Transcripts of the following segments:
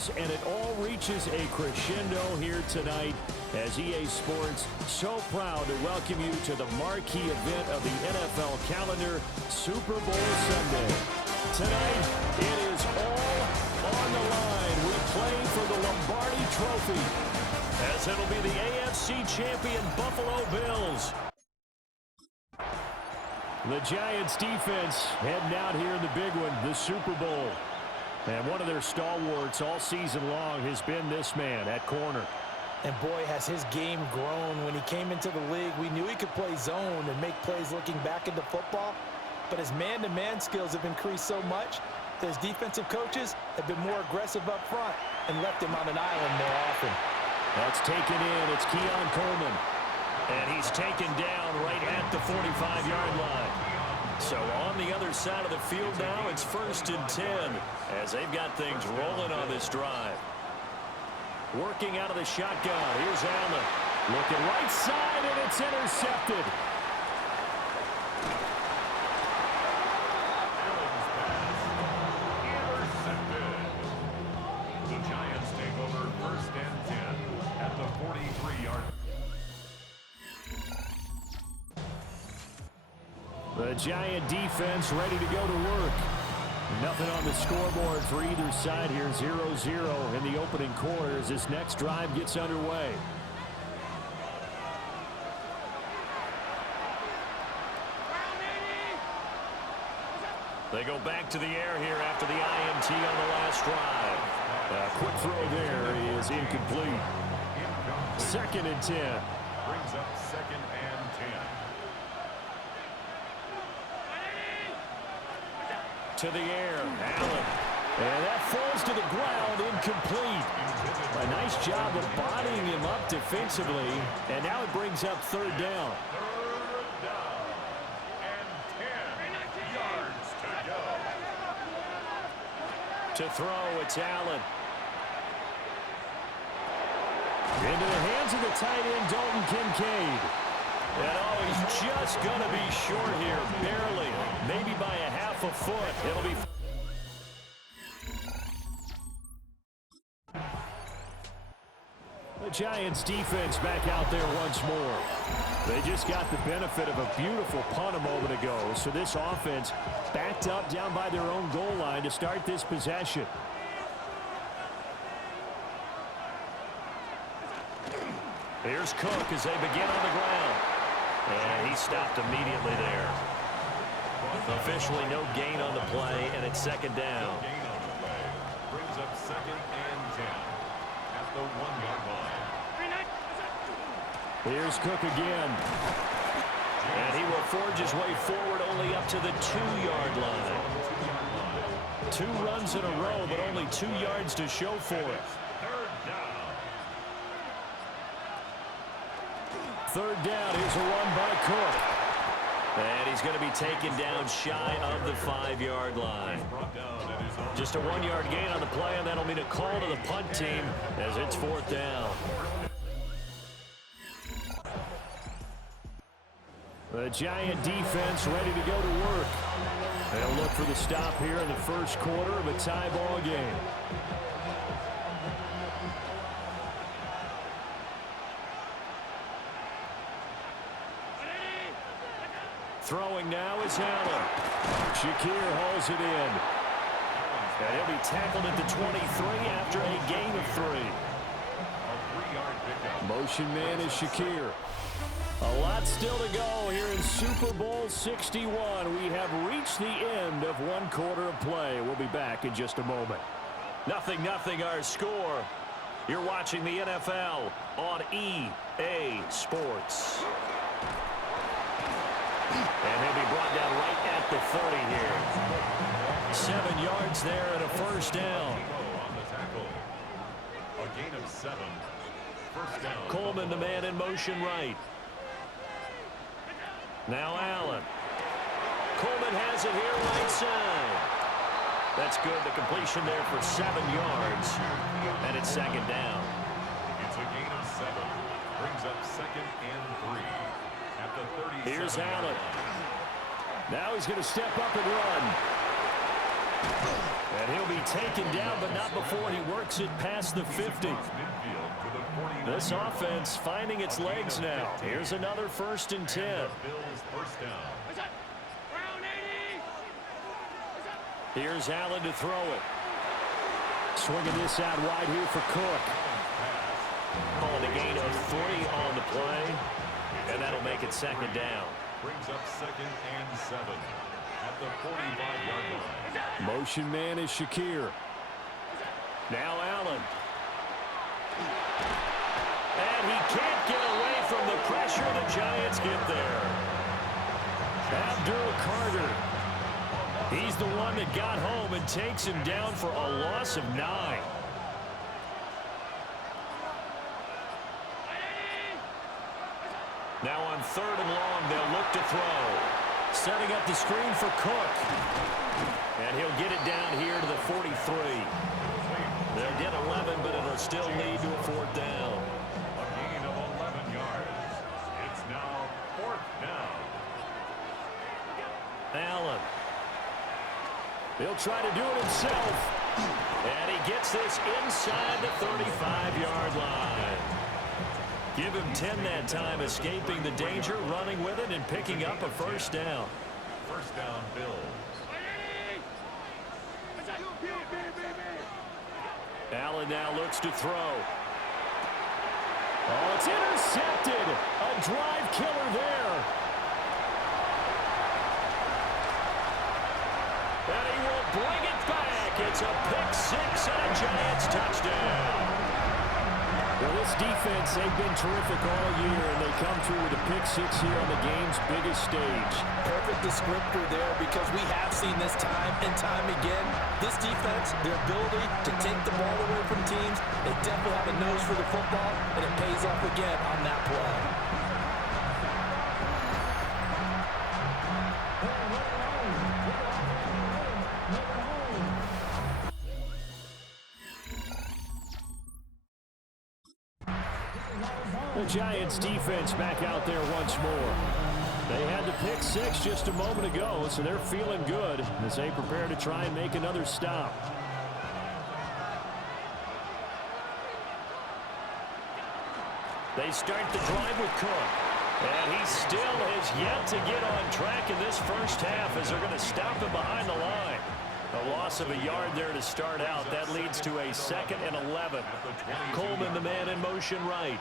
is, and it all reaches a crescendo here tonight as EA Sports so proud to welcome you to the marquee event of the NFL calendar, Super Bowl Sunday. Tonight, it is all on the line. We play for the Lombardi Trophy, as it'll be the AFC champion Buffalo Bills. The Giants defense heading out here in the big one, the Super Bowl. And one of their stalwarts all season long has been this man at corner. And boy, has his game grown. When he came into the league, we knew he could play zone and make plays looking back into football. But his man-to-man skills have increased so much that his defensive coaches have been more aggressive up front and left him on an island more often. That's taken in. It's Keon Coleman. And he's taken down right at the 45-yard line. So on the other side of the field now, it's 1st and 10 as they've got things rolling on this drive. Working out of the shotgun. Here's Allen. Looking right side, and it's intercepted. The Giants take over 1st and 10 at the 43-yard. The Giant defense ready to go to work. Nothing on the scoreboard for either side here. 0-0 in the opening quarter as this next drive gets underway. They go back to the air here after the INT on the last drive. A quick throw there is incomplete. 2nd and 10. Brings up 2nd and 10. To the air, Allen. And that falls to the ground, incomplete. A nice job of bodying him up defensively. And now it brings up 3rd down. 3rd down and 10 yards to go. To throw, it's Allen. Into the hands of the tight end, Dalton Kincaid. And oh, he's just going to be short here, barely. Maybe by a half a foot. It'll be... The Giants defense back out there once more. They just got the benefit of a beautiful punt a moment ago. So this offense backed up down by their own goal line to start this possession. Here's Cook as they begin on the ground. And he stopped immediately there. Officially no gain on the play, and it's 2nd down. Gain on the play. Brings up 2nd and 10 at the 1-yard line. Here's Cook again. And he will forge his way forward only up to the 2-yard line. 2 runs in a row, but only 2 yards to show for it. 3rd down, here's a run by Cook. And he's going to be taken down shy of the 5-yard line. Just a 1-yard gain on the play, and that'll mean a call to the punt team as it's 4th down. The Giant defense ready to go to work. They'll look for the stop here in the 1st quarter of a tie ball game. Throwing now is Allen. Shakir hauls it in. And he'll be tackled at the 23 after a gain of 3. Motion man is Shakir. A lot still to go here in Super Bowl 61. We have reached the end of 1 quarter of play. We'll be back in just a moment. 0-0 our score. You're watching the NFL on EA Sports. And he'll be brought down right at the 30 here. 7 yards there and a 1st down. On the tackle. A gain of 7. 1st down. Coleman, the man in motion right. Now Allen. Coleman has it here right side. That's good. The completion there for 7 yards. And it's 2nd down. It's a gain of 7. Brings up 2nd and 3. At the 37. Here's Allen. Now he's going to step up and run. And he'll be taken down, but not before he works it past the 50. This offense finding its legs now. Here's another 1st and 10. Here's Allen to throw it. Swinging this out wide here for Cook. Calling a gain of 3 on the play. And that'll make it 2nd down. Brings up 2nd and 7 at the 45-yard line. Motion man is Shakir. Now Allen. And he can't get away from the pressure. The Giants get there. Abdul Carter. He's the one that got home and takes him down for a loss of 9. Now on 3rd and long, they'll look to throw. Setting up the screen for Cook. And he'll get it down here to the 43. They'll get 11, but it'll still lead to a 4th down. A gain of 11 yards. It's now 4th down. Allen. He'll try to do it himself. And he gets this inside the 35-yard line. Give him 10 that time, escaping the danger, running with it, and picking up a 1st down. 1st down, Bills. Allen now looks to throw. Oh, it's intercepted. A drive killer there. And he will bring it back. It's a pick-6 and a Giants touchdown. Well, this defense, they've been terrific all year, and they come through with a pick-6 here on the game's biggest stage. Perfect descriptor there, because we have seen this time and time again. This defense, their ability to take the ball away from teams, they definitely have a nose for the football, and it pays off again on that play. The Giants defense back out there once more. They had the pick-6 just a moment ago, so they're feeling good as they prepare to try and make another stop. They start the drive with Cook. And he still has yet to get on track in this first half as they're going to stop him behind the line. A loss of a yard there to start out. That leads to a 2nd and 11. Coleman, the man in motion right.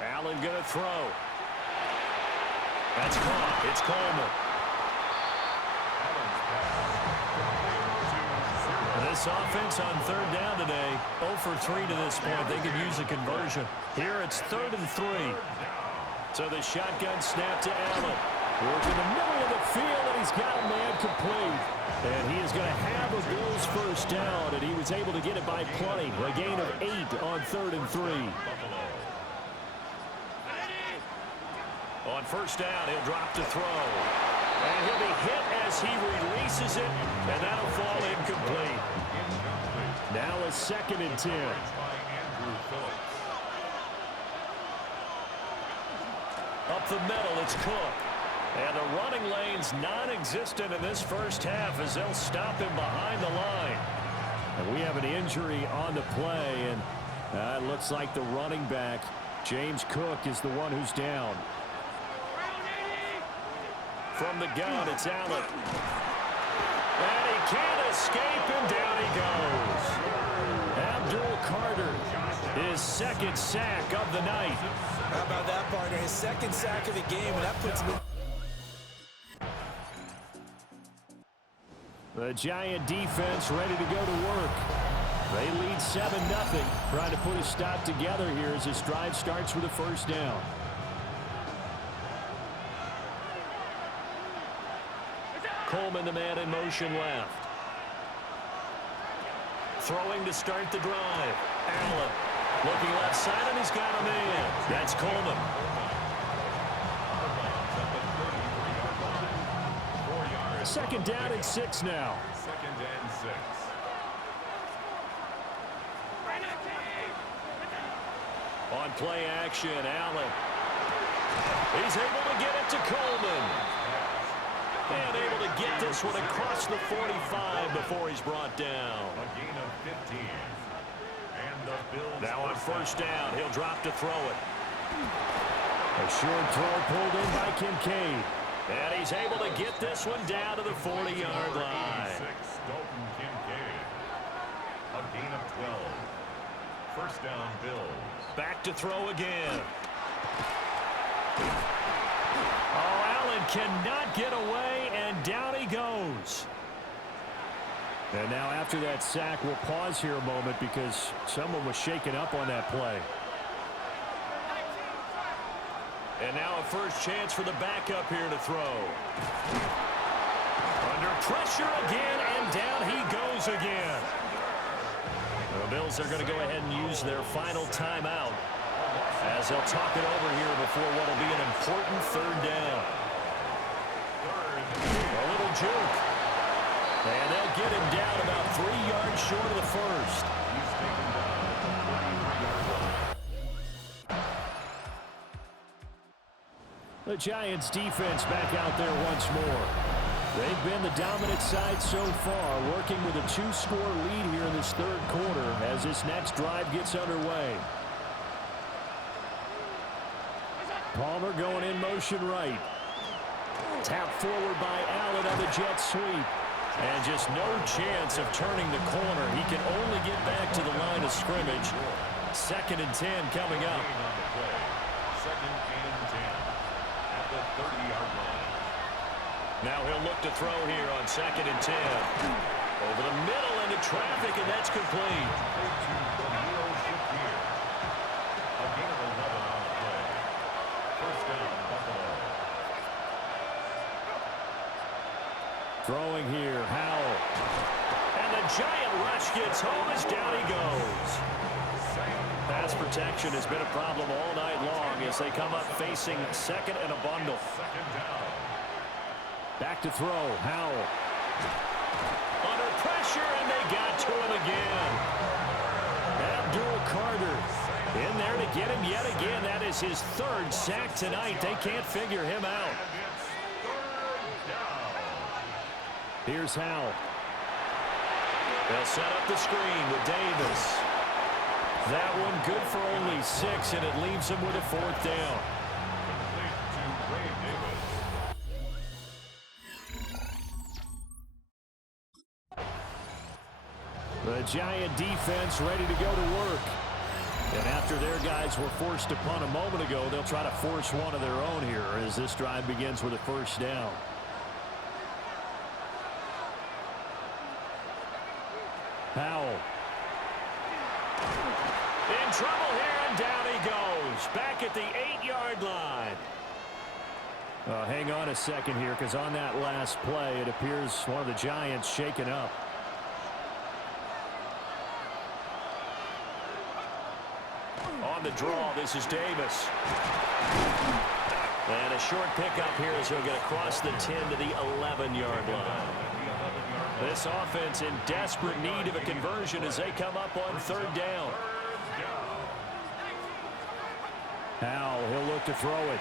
Allen going to throw. That's caught. It's Coleman. This offense on 3rd down today, 0 for 3 to this point. They could use a conversion. Here it's 3rd and 3. So the shotgun snap to Allen. Working the middle of the field, and he's got a man complete. And he is going to have a Bills 1st down, and he was able to get it by plenty. A gain of 8 on 3rd and 3. On 1st down, he'll drop to throw. And he'll be hit as he releases it, and that'll fall incomplete. Now a 2nd and 10. Up the middle, it's Cook. And the running lane's non-existent in this first half as they'll stop him behind the line. And we have an injury on the play, and it looks like the running back, James Cook, is the one who's down. From the gun, it's Allen. And he can't escape, and down he goes. Abdul Carter, his 2nd sack of the night. How about that, partner? His 2nd sack of the game, and that puts him in. The Giant defense ready to go to work. They lead 7-0. Trying to put a stop together here as this drive starts with a 1st down. Coleman, the man in motion left. Throwing to start the drive. Allen looking left side, and he's got a man. That's Coleman. 2nd down and 6 now. 2nd and 6. On play action, Allen. He's able to get it to Coleman. And able to get this one across the 45 before he's brought down. A gain of 15. And the Bills now on first down, he'll drop to throw it. A short throw pulled in by Kincaid. And he's able to get this one down to the 40-yard line. 86, Dalton Kincaid. A gain of 12. First down, Bills. Back to throw again. Oh, Allen cannot get away, and down he goes. And now after that sack, we'll pause here a moment because someone was shaken up on that play. And now a first chance for the backup here to throw. Under pressure again, and down he goes again. The Bills are going to go ahead and use their final timeout as they'll talk it over here before what will be an important third down. A little juke. And they'll get him down about 3 yards short of the first. He's taken down at the 33-yard line. The Giants defense back out there once more. They've been the dominant side so far, working with a 2-score lead here in this third quarter as this next drive gets underway. Palmer going in motion right. Tap forward by Allen on the jet sweep. And just no chance of turning the corner. He can only get back to the line of scrimmage. 2nd and 10 coming up. Second and 10 at the 30-yard line. Now he'll look to throw here on 2nd and 10. Over the middle into traffic, and that's complete. A gain of 11 on the play. First down, Buffalo. Throwing here, Howell. And the giant rush gets home as down he goes. Pass protection has been a problem all night long as they come up facing 2nd and a bundle. Second down. Back to throw, Howell. Under pressure, and they got to him again. Abdul Carter in there to get him yet again. That is his 3rd sack tonight. They can't figure him out. Here's Howell. They'll set up the screen with Davis. That one good for only 6, and it leaves him with a 4th down. Complete to Ray Davis. The Giant defense ready to go to work. And after their guys were forced to punt a moment ago, they'll try to force one of their own here as this drive begins with a first down. Howell. In trouble here, and down he goes. Back at the 8-yard line. Hang on a second here, because on that last play, it appears one of the Giants shaken up. On the draw, this is Davis. And a short pickup here as he'll get across the 10 to the 11-yard line. This offense in desperate need of a conversion as they come up on 3rd down. Howell, he'll look to throw it.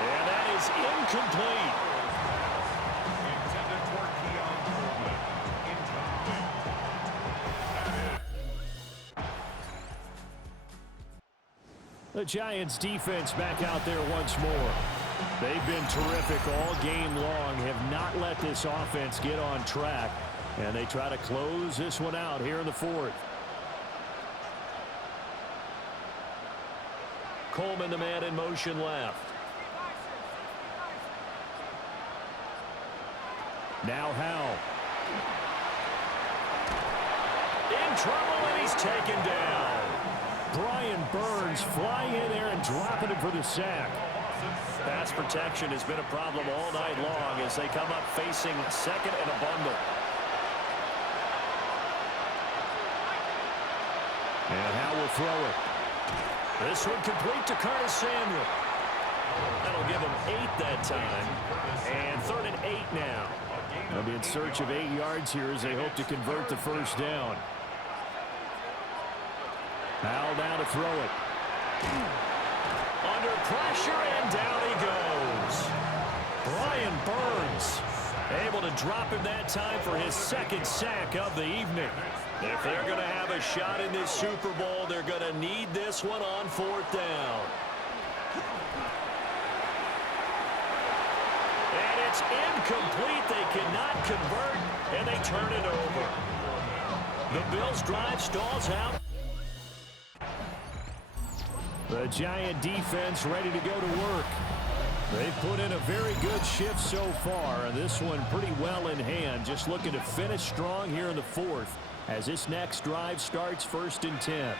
And that is incomplete. Intended for Keon Coleman. Incomplete. The Giants defense back out there once more. They've been terrific all game long, have not let this offense get on track, and they try to close this one out here in the 4th. Coleman, the man in motion left. Now Howell. In trouble, and he's taken down. Brian Burns flying in there and dropping him for the sack. Pass protection has been a problem all night long as they come up facing 2nd and a bundle. And Howell will throw it. This one complete to Curtis Samuel. That'll give him 8 that time. And 3rd and 8 now. They'll be in search of 8 yards here as they hope to convert the first down. Howell down to throw it. Under pressure, and down he goes. goes. Brian Burns able to drop him that time for his second sack of the evening. If they're going to have a shot in this Super Bowl, they're going to need this one on fourth down. And it's incomplete. They cannot convert, and they turn it over. The Bills' drive stalls out. The Giant defense ready to go to work. They've put in a very good shift so far, and this one pretty well in hand. Just looking to finish strong here in the fourth as this next drive starts 1st and 10.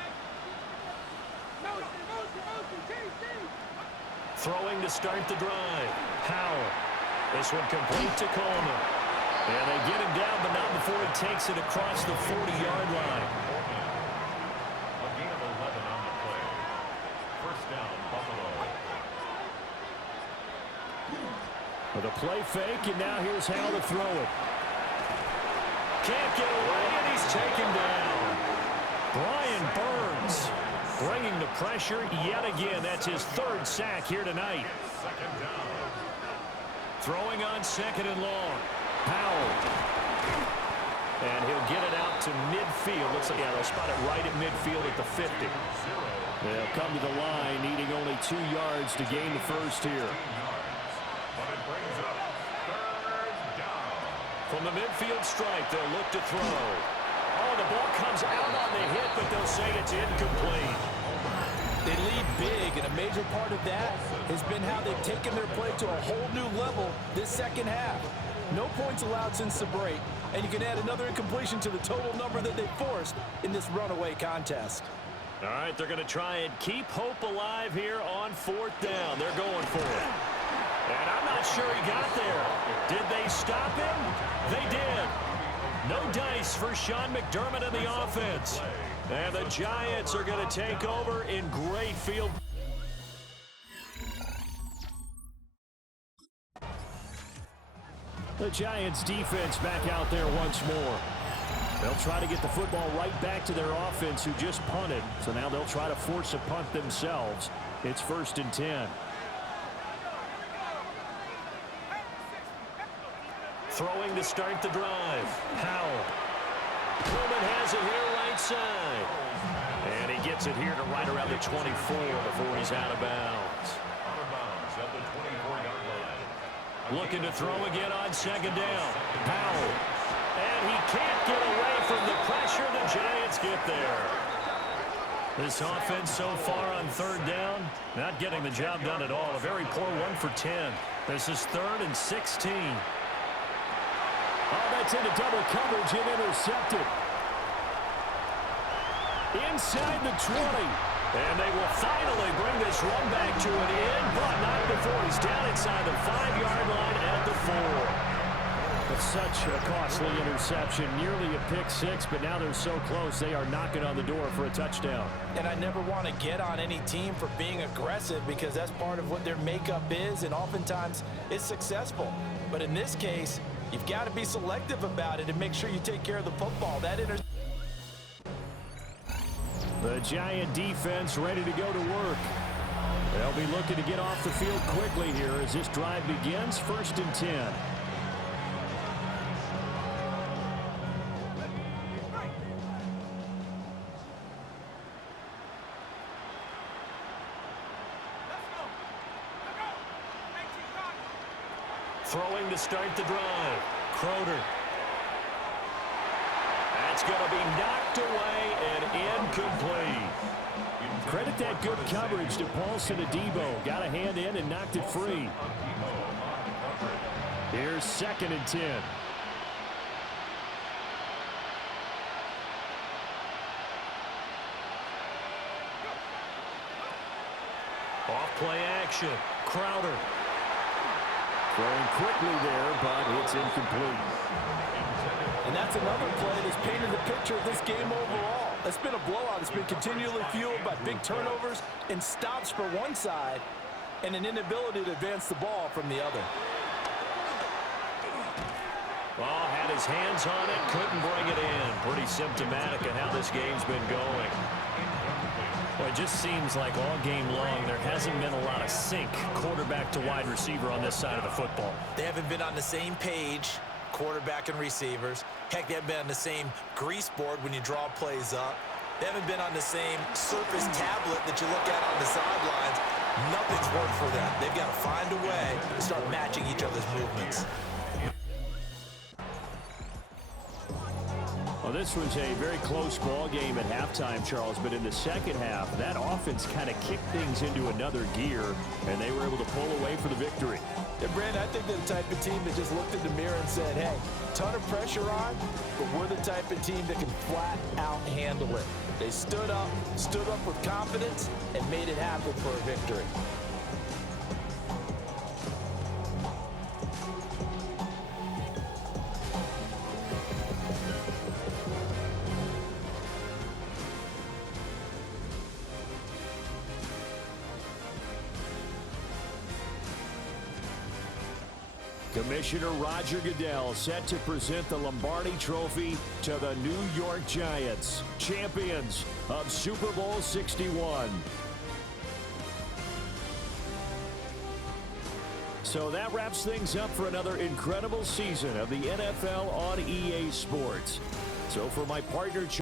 Throwing to start the drive. Howell. This one complete to Coleman. And they get him down, but not before he takes it across the 40-yard line. A gain of 11 on the play. First down, Buffalo. With a play fake, and now here's Howell to throw it. Can't get away, and he's taken down. Brian Burns bringing the pressure yet again. That's his third sack here tonight. Second down. Throwing on 2nd and long. Howell. And he'll get it out to midfield. Looks like, yeah, they'll spot it right at midfield at the 50. They'll come to the line, needing only 2 yards to gain the first here. But it brings up third down. From the midfield stripe, they'll look to throw. Oh, the ball comes out on the hit, but they'll say it's incomplete. They lead big, and a major part of that has been how they've taken their play to a whole new level this second half. No points allowed since the break, and you can add another incompletion to the total number that they forced in this runaway contest. All right, they're going to try and keep hope alive here on 4th down. They're going for it. And I'm not sure he got there. Did they stop him? They did. No dice for Sean McDermott in the offense. And the Giants are going to take over in great field. The Giants defense back out there once more. They'll try to get the football right back to their offense who just punted. So now they'll try to force a punt themselves. It's 1st and 10. Throwing to start the drive. Howell. Coleman has it here right side. And he gets it here to right around the 24 before he's out of bounds. Out of bounds at the 24-yard line. Looking to throw again on 2nd down. Howell. And he can't get away from the pressure. The Giants get there. This offense so far on 3rd down, not getting the job done at all. A very poor 1 for 10. This is 3rd and 16. Oh, that's into double coverage and intercepted. Inside the 20. And they will finally bring this run back to an end, but not before he's down inside the 5-yard line at the 4. It's such a costly interception, nearly a pick six, but now they're so close they are knocking on the door for a touchdown. And I never want to get on any team for being aggressive because that's part of what their makeup is, and oftentimes it's successful. But in this case, you've got to be selective about it and make sure you take care of the football. The Giant defense ready to go to work. They'll be looking to get off the field quickly here as this drive begins. 1st and 10. Throwing to start the drive. Crowder. That's going to be knocked away and incomplete. Credit that good coverage to Paulson Adebo. Got a hand in and knocked it free. Here's 2nd and 10. Off play action. Crowder. Throwing quickly there, but it's incomplete. And that's another play that's painted the picture of this game overall. It's been a blowout. It's been continually fueled by big turnovers and stops for one side and an inability to advance the ball from the other. Well, had his hands on it, couldn't bring it in. Pretty symptomatic of how this game's been going. Well, it just seems like all game long there hasn't been a lot of sync quarterback to wide receiver on this side of the football. They haven't been on the same page, quarterback and receivers. Heck, they haven't been on the same grease board when you draw plays up. They haven't been on the same surface tablet that you look at on the sidelines. Nothing's worked for them. They've got to find a way to start matching each other's movements. Well, this was a very close ball game at halftime, Charles, but in the second half, that offense kind of kicked things into another gear, and they were able to pull away for the victory. And Brandon, I think they're the type of team that just looked in the mirror and said, hey, ton of pressure on, but we're the type of team that can flat out handle it. They stood up with confidence, and made it happen for a victory. Commissioner Roger Goodell set to present the Lombardi Trophy to the New York Giants, champions of Super Bowl 61. So that wraps things up for another incredible season of the NFL on EA Sports. So for my partner,